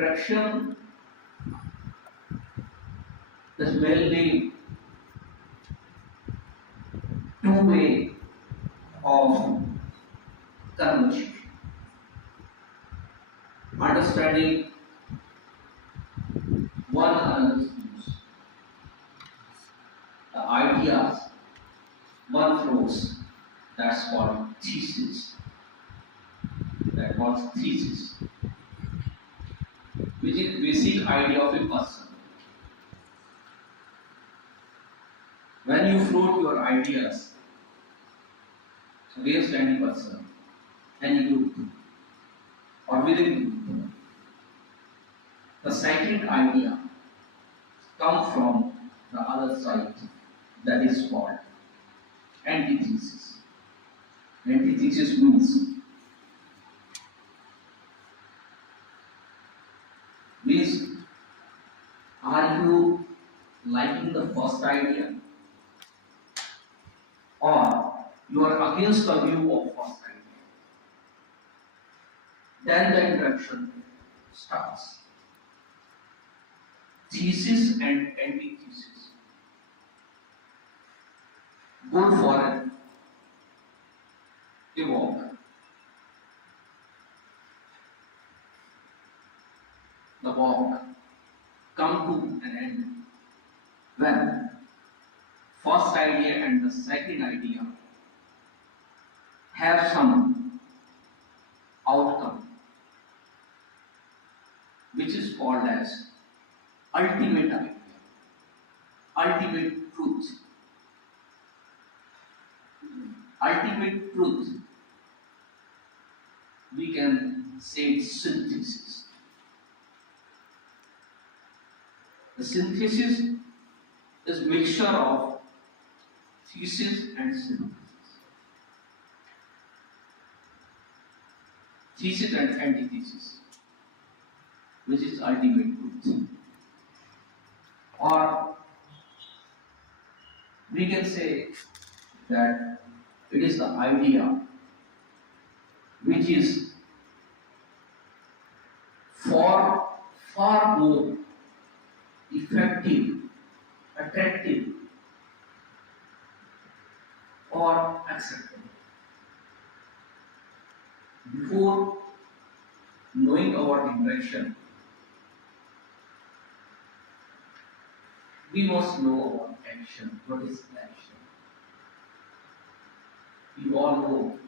interaction is mainly two-way of conversation. Understanding one another's views, the ideas one flows, that's called thesis. That was thesis, which is basic idea of a person. When you float your ideas against any person, any group, or within group, the second idea comes from the other side, that is called antithesis. Antithesis means are you liking the first idea, or you are against the view of first idea? Then the interaction starts. Thesis and antithesis go for a walk. The walk come to an end when first idea and the second idea have some outcome, which is called as ultimate idea, ultimate truth. Ultimate truth, we can say synthesis. The synthesis is mixture of thesis and synthesis. Thesis and antithesis, which is ultimate truth. Or we can say that it is the idea which is far more effective, attractive, or acceptable. Before knowing our interaction, we must know our action. What is action? You all know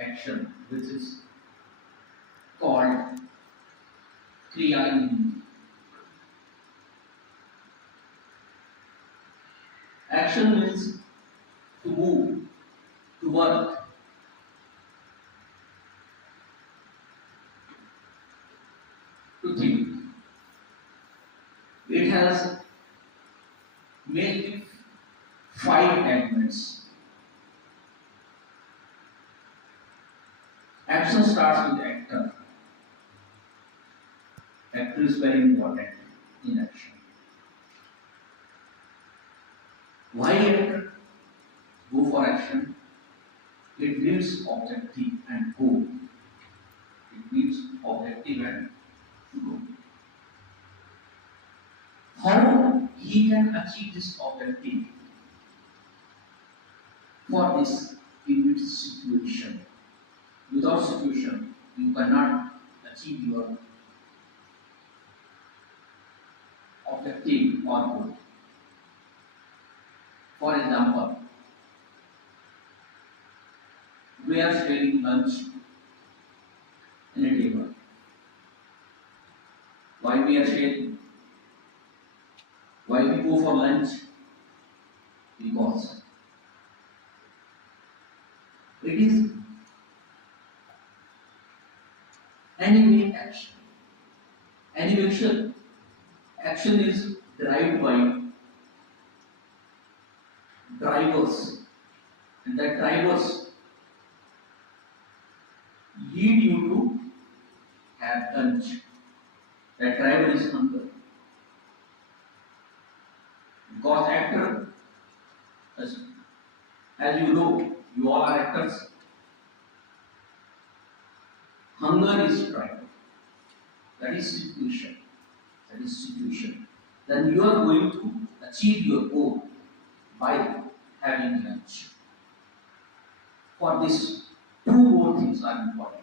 action, which is called kriya. Action means to move, to work. To think. It has mainly 5 elements. Action starts with actor. Actor is very important in action. Why actor go for action? It needs objective and goal. It needs objective and goal. How he can achieve this objective? For this, he needs situation. Without situation, you cannot achieve your objective or goal. For example, we are sharing lunch in a table. Why we are sharing? Why we go for lunch? Because it is anyway action. Anyway action is derived by drivers, and that drivers lead you to have lunch. That driver is hunger. Because actor, as you know, you all are actors. Hunger is driver. That is situation. That is situation. Then you are going to achieve your goal by having lunch. For this, two more things are important.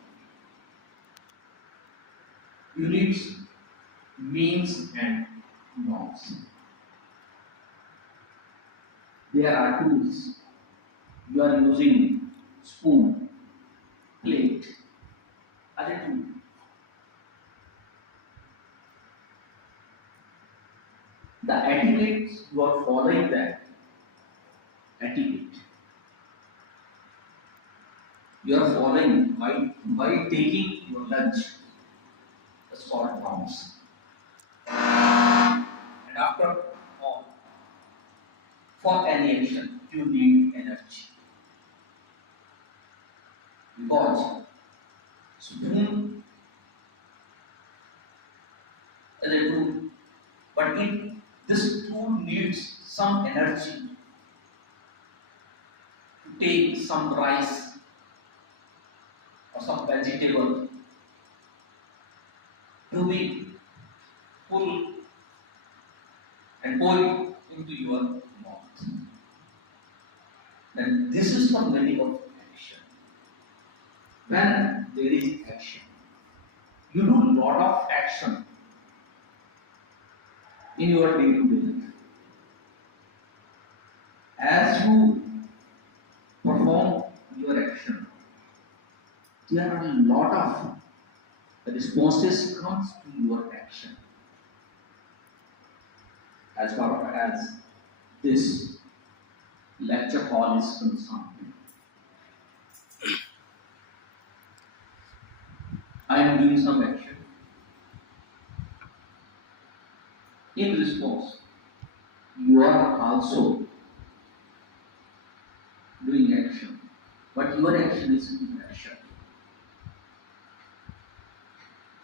Units, means, and norms. There are tools. You are using spoon, plate, as a tool. The etiquette, you are following that etiquette. You are following by taking your lunch, the salt norms. And after all, for any action, you need energy. Because spoon is a tool, but this tool needs some energy to take some rice or some vegetable to be full and pour it into your mouth. Then this is the meaning of action. When there is action, you do a lot of action in your day-to-day life. As you perform your action, there are a lot of responses comes to your action. As far as this lecture hall is concerned, I am doing some action. In response, you are also doing action, but your action is interaction.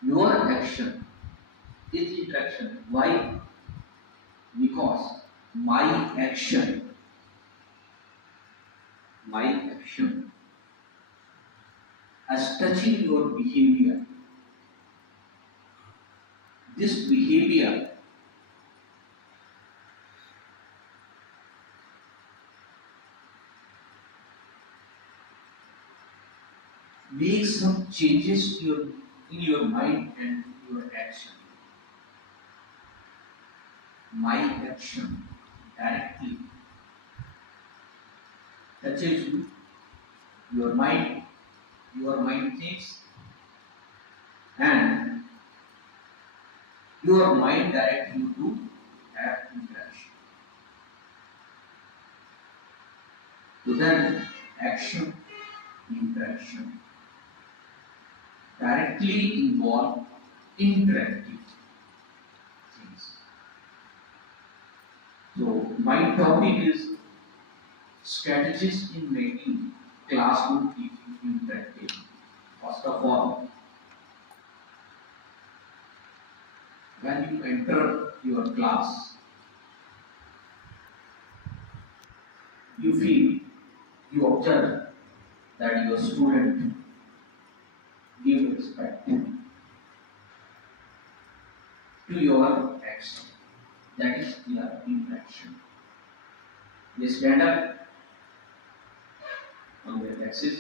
Your action is interaction. Why? Because my action as touching your behavior, this behavior makes some changes in your mind and your action. My action directly touches you, your mind thinks, and your mind directs you to have interaction. So then, action, interaction directly involve interactive things. So my topic is strategies in making classroom teaching interactive. First of all, when you enter your class, you observe that your student give respect to your action. That is their interaction. They stand up on their axis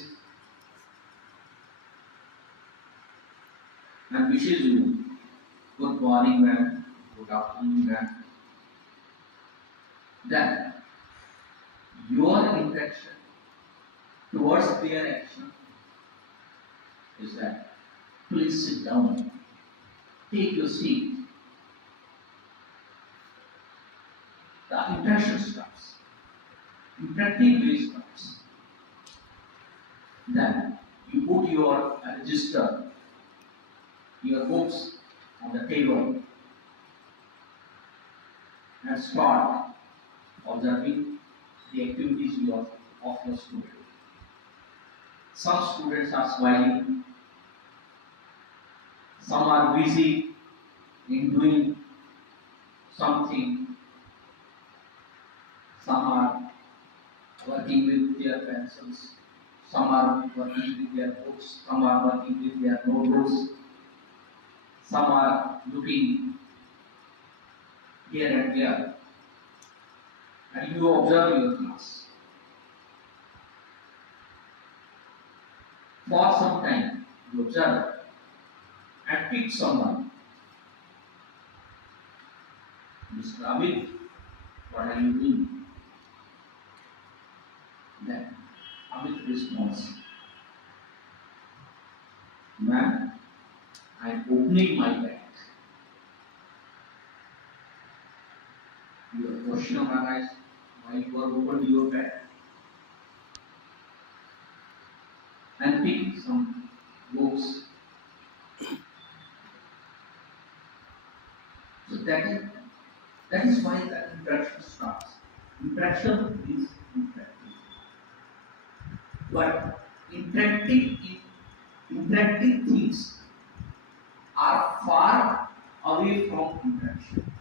and wishes you good morning, ma'am, good afternoon, ma'am. Then your interaction towards their action is that please sit down, take your seat. The interaction starts. Interactive way starts. Then you put your register, your books on the table and start observing the activities of your student. Some students are smiling, some are busy in doing something, some are working with their pencils, some are working with their books, some are working with their notebooks, Some are looking here and there, and you observe your class. For some time, you observe and pick someone. Mr. Amit, what are you doing? Then Amit responds, Ma'am, I am opening my bag. Your question arises, why you are opening your bag? And pick some books. So that is why the interaction starts. Interaction is interactive. But interactive things are far away from interaction.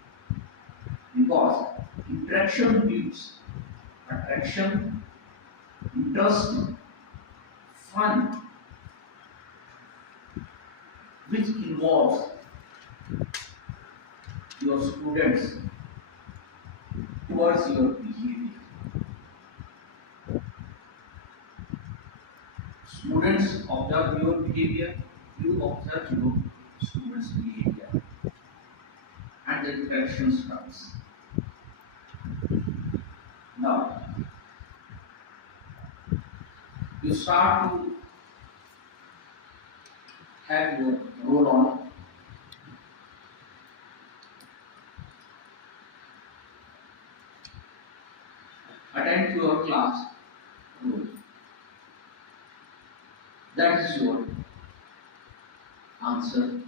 Because interaction builds attraction, interest, fun, which involves your students towards your behavior. Students observe your behavior, you observe your students' behavior, and the interaction starts. Now, you start to have your role on. Attend to your class role. That is your answer.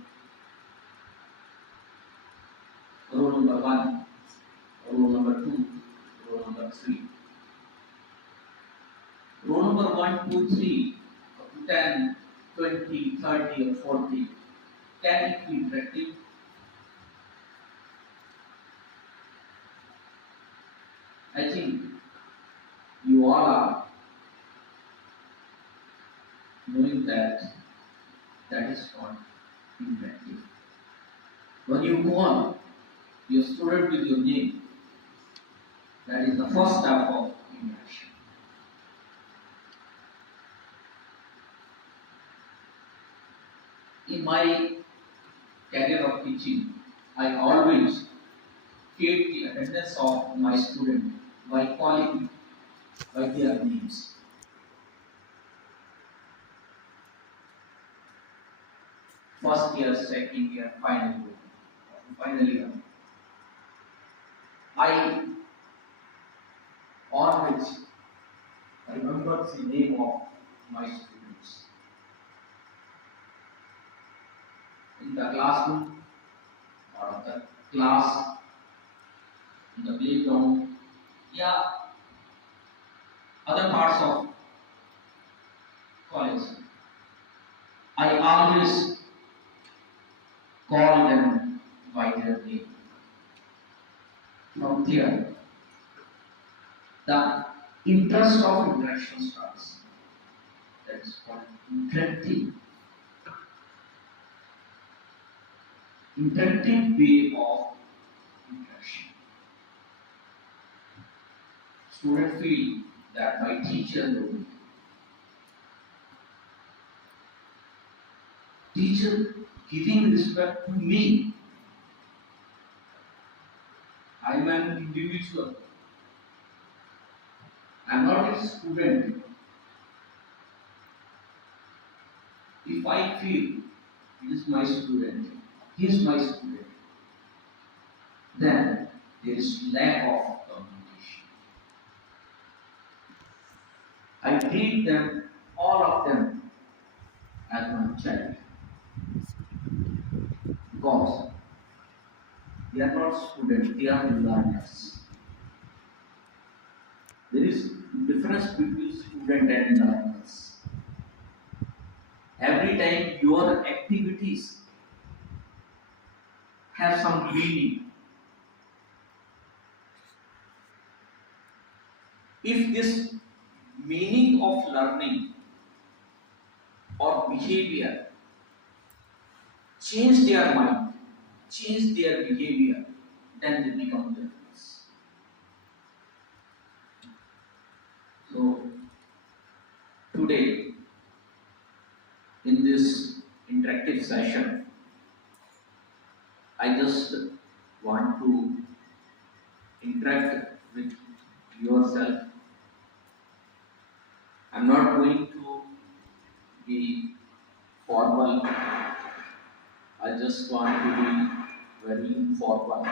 Role number 1, role number 2, role number 3. Role number 1, 2, 3, up to 10, 20, 30, or 40. Can it be interactive? I think you all are knowing that that is called interactive. When you call your student with your name, that is the first step of interaction. In my career of teaching, I always keep the attendance of my student by calling by their names. First year, second year, final year. I always remember the name of my students. In the classroom, or the class, in the playground, yeah, other parts of college. I always call them by their name. From there, the interest of interaction starts. That is called interactive. Interactive way of interaction. Students feel that my teacher knows me. Teacher giving respect to me. I am an individual. I am not a student. If I feel he is my student, he is my student, then there is lack of communication. I treat them, all of them, as my child. Because they are not students, they are learners. There is difference between student and learners. Every time your activities have some meaning. If this meaning of learning or behavior change their mind, change their behavior, then they become journalists. So today, in this interactive session, I just want to interact with yourself. I'm not going to be formal. I just want to be very informal.